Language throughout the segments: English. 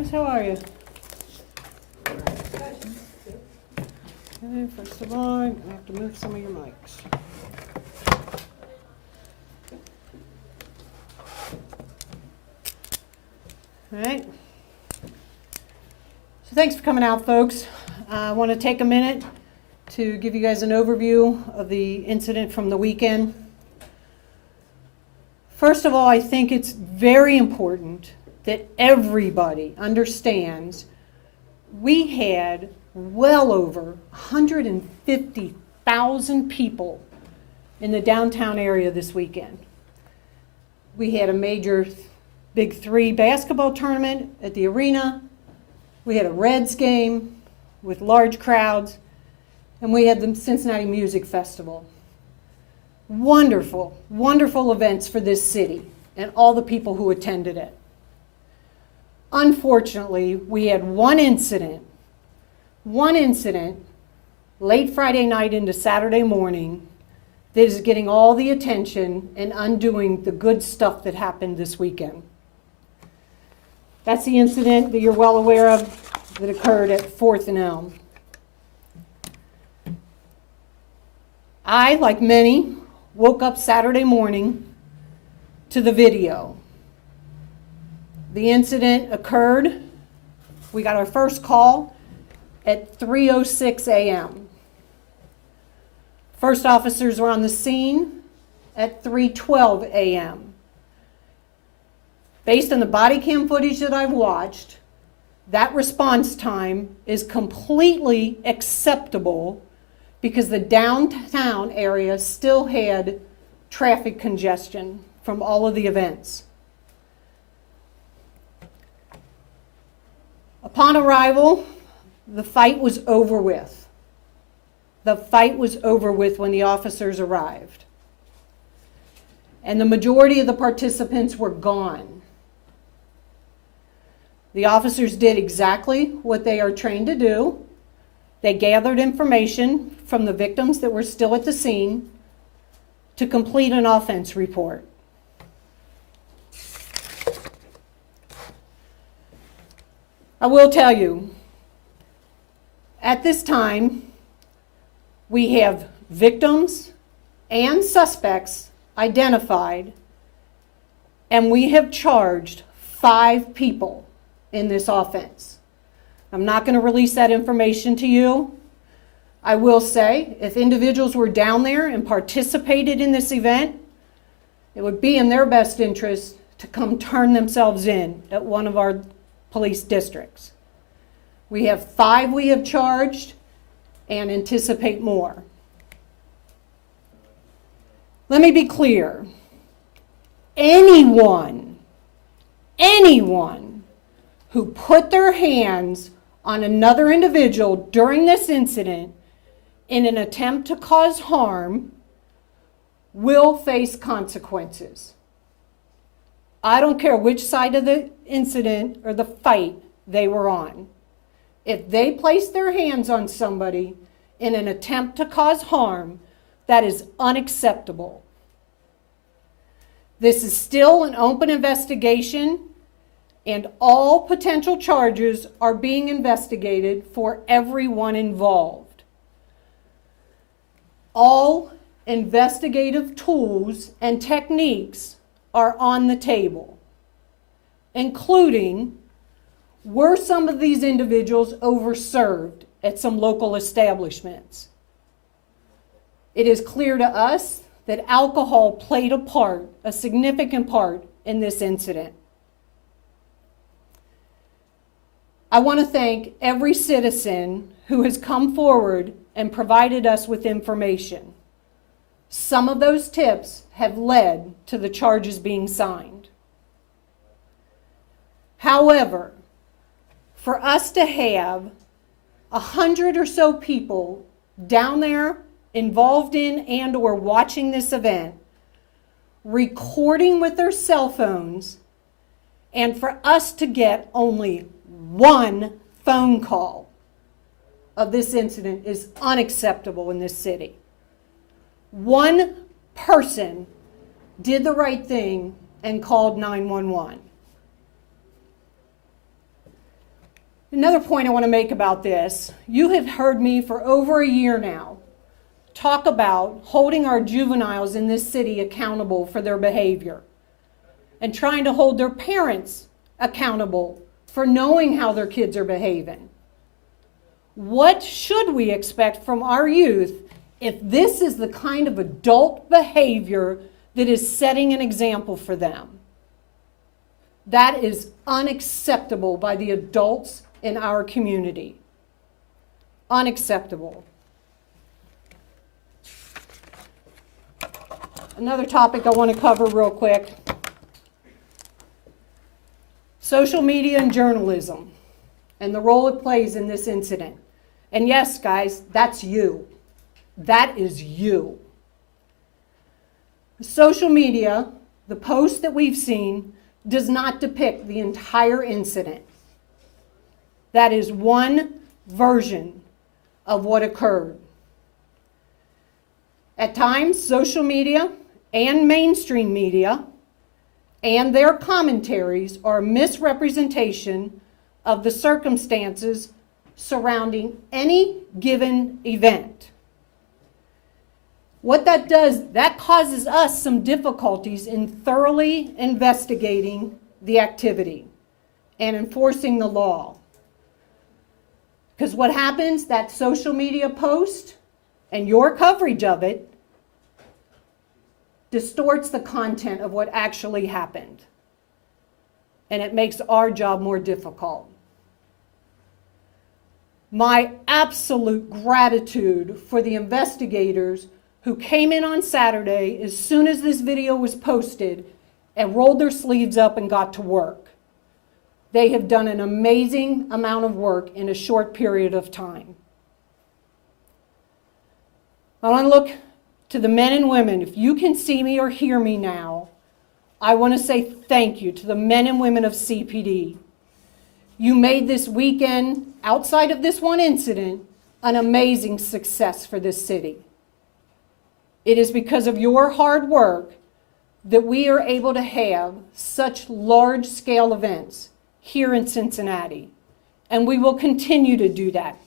guys, how are you? Okay, first of all, I have to move some of your mics. All right. So thanks for coming out, folks. I want to take a minute to give you guys an overview of the incident from the weekend. First of all, I think it's very important that everybody understands we had well over 150,000 people in the downtown area this weekend. We had a major Big Three basketball tournament at the arena. We had a Reds game with large crowds, and we had the Cincinnati Music Festival. Wonderful, wonderful events for this city and all the people who attended it. Unfortunately, we had one incident late Friday night into Saturday morning that is getting all the attention and undoing the good stuff that happened this weekend. That's the incident that you're well aware of that occurred at Fourth and Elm. I, like many, woke up Saturday morning to the video. The incident occurred, we got our first call at 3:06 a.m. First officers were on the scene at 3:12 a.m. Based on the body cam footage that I've watched, that response time is completely acceptable because the downtown area still had traffic congestion from all of the events. Upon arrival, the fight was over with. The fight was over with when the officers arrived. And the majority of the participants were gone. The officers did exactly what they are trained to do. They gathered information from the victims that were still at the scene to complete an offense report. I will tell you, at this time, we have victims and suspects identified, and we have charged 5 people in this offense. I'm not going to release that information to you. I will say, if individuals were down there and participated in this event, it would be in their best interest to come turn themselves in at one of our police districts. We have 5 we have charged and anticipate more. Let me be clear. Anyone who put their hands on another individual during this incident in an attempt to cause harm will face consequences. I don't care which side of the incident or the fight they were on. If they place their hands on somebody in an attempt to cause harm, that is unacceptable. This is still an open investigation, and all potential charges are being investigated for everyone involved. All investigative tools and techniques are on the table, including, were some of these individuals overserved at some local establishments? It is clear to us that alcohol played a significant part in this incident. I want to thank every citizen who has come forward and provided us with information. Some of those tips have led to the charges being signed. However, for us to have 100 or so people down there involved in and or watching this event, recording with their cell phones, and for us to get only 1 phone call of this incident is unacceptable in this city. 1 person did the right thing and called 911. Another point I want to make about this, you have heard me for over a year now talk about holding our juveniles in this city accountable for their behavior and trying to hold their parents accountable for knowing how their kids are behaving. What should we expect from our youth if this is the kind of adult behavior that is setting an example for them? That is unacceptable by the adults in our community. Unacceptable. Another topic I want to cover real quick. Social media and journalism and the role it plays in this incident. And yes, guys, that's you. That is you. Social media, the post that we've seen, does not depict the entire incident. That is one version of what occurred. At times, social media and mainstream media and their commentaries are a misrepresentation of the circumstances surrounding any given event. What that does, that causes us some difficulties in thoroughly investigating the activity and enforcing the law. Because what happens, that social media post and your coverage of it distorts the content of what actually happened. And it makes our job more difficult. My absolute gratitude for the investigators who came in on Saturday as soon as this video was posted and rolled their sleeves up and got to work. They have done an amazing amount of work in a short period of time. I want to look to the men and women. If you can see me or hear me now, I want to say thank you to the men and women of CPD. You made this weekend, outside of this one incident, an amazing success for this city. It is because of your hard work that we are able to have such large-scale events here in Cincinnati. And we will continue to do that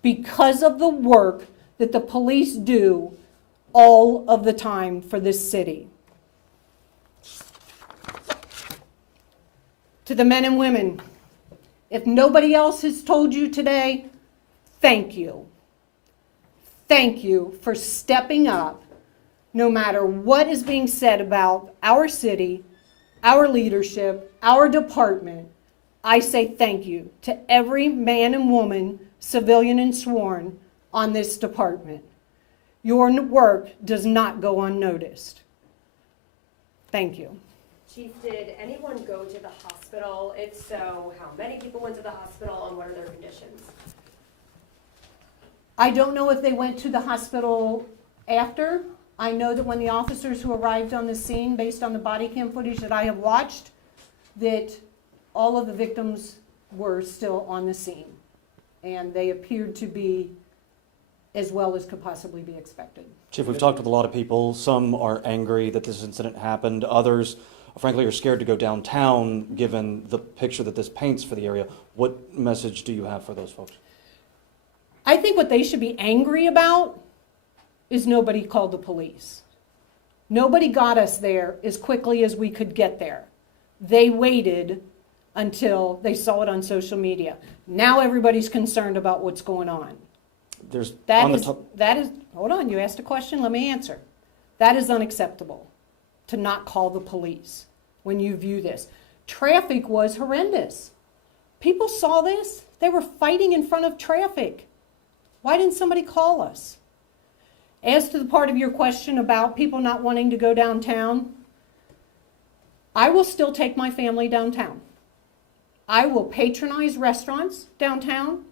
because of the work that the police do all of the time for this city. To the men and women, if nobody else has told you today, thank you. Thank you for stepping up no matter what is being said about our city, our leadership, our department. I say thank you to every man and woman, civilian and sworn, on this department. Your work does not go unnoticed. Thank you. Chief, did anyone go to the hospital? If so, how many people went to the hospital and what are their conditions? I don't know if they went to the hospital after. I know that when the officers who arrived on the scene, based on the body cam footage that I have watched, that all of the victims were still on the scene. And they appeared to be as well as could possibly be expected. Chief, we've talked with a lot of people. Some are angry that this incident happened. Others, frankly, are scared to go downtown given the picture that this paints for the area. What message do you have for those folks? I think what they should be angry about is nobody called the police. Nobody got us there as quickly as we could get there. They waited until they saw it on social media. Now everybody's concerned about what's going on. Hold on, you asked a question, let me answer. That is unacceptable, to not call the police when you view this. Traffic was horrendous. People saw this, they were fighting in front of traffic. Why didn't somebody call us? As to the part of your question about people not wanting to go downtown, I will still take my family downtown. I will patronize restaurants downtown.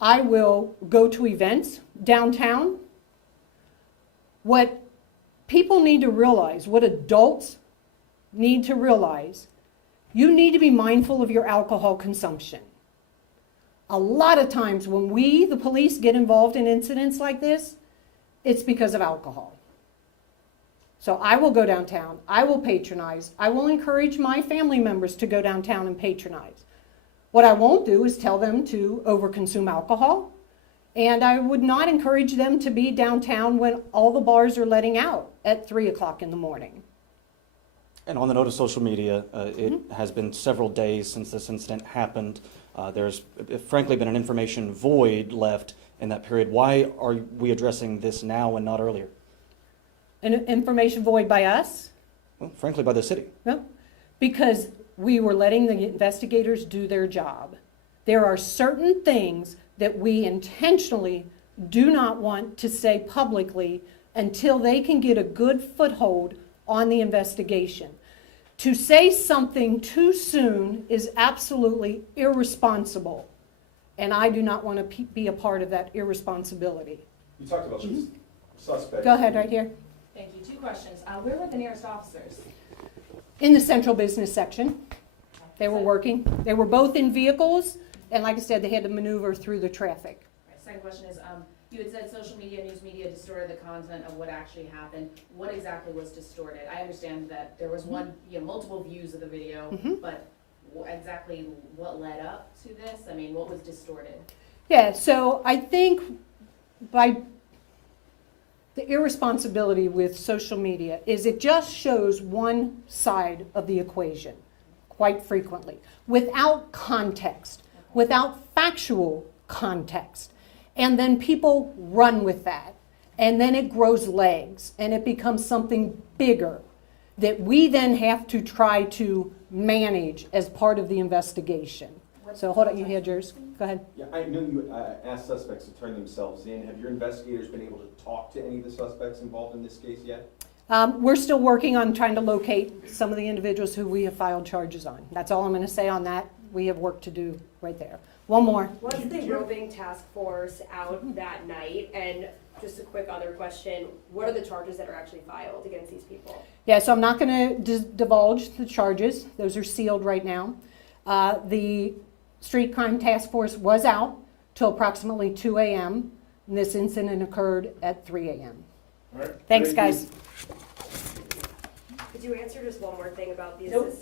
I will go to events downtown. What people need to realize, what adults need to realize, you need to be mindful of your alcohol consumption. A lot of times when we, the police, get involved in incidents like this, it's because of alcohol. So I will go downtown, I will patronize, I will encourage my family members to go downtown and patronize. What I won't do is tell them to overconsume alcohol, and I would not encourage them to be downtown when all the bars are letting out at 3 o'clock in the morning. And on the note of social media, it has been several days since this incident happened. There's frankly been an information void left in that period. Why are we addressing this now and not earlier? An information void by us? Well, frankly, by the city. No, because we were letting the investigators do their job. There are certain things that we intentionally do not want to say publicly until they can get a good foothold on the investigation. To say something too soon is absolutely irresponsible, and I do not want to be a part of that irresponsibility. You talked about this suspect. Go ahead, right here. Thank you. 2 questions. Where were the nearest officers? In the central business section, they were working. They were both in vehicles, and like I said, they had to maneuver through the traffic. Right, second question is, you had said social media, news media distorted the content of what actually happened. What exactly was distorted? I understand that there was multiple views of the video, but exactly what led up to this? I mean, what was distorted? Yeah, so I think by the irresponsibility with social media is it just shows one side of the equation quite frequently without context, without factual context. And then people run with that. And then it grows legs and it becomes something bigger that we then have to try to manage as part of the investigation. So hold on, you had yours. Go ahead. Yeah, I know you asked suspects to turn themselves in. Have your investigators been able to talk to any of the suspects involved in this case yet? We're still working on trying to locate some of the individuals who we have filed charges on. That's all I'm going to say on that. We have work to do right there. One more. Was the roving task force out that night? And just a quick other question, what are the charges that are actually filed against these people? Yeah, so I'm not going to divulge the charges. Those are sealed right now. The street crime task force was out till approximately 2 a.m. and this incident occurred at 3 a.m. All right. Thanks, Thank guys. you. Could you answer just one more thing about these? Nope.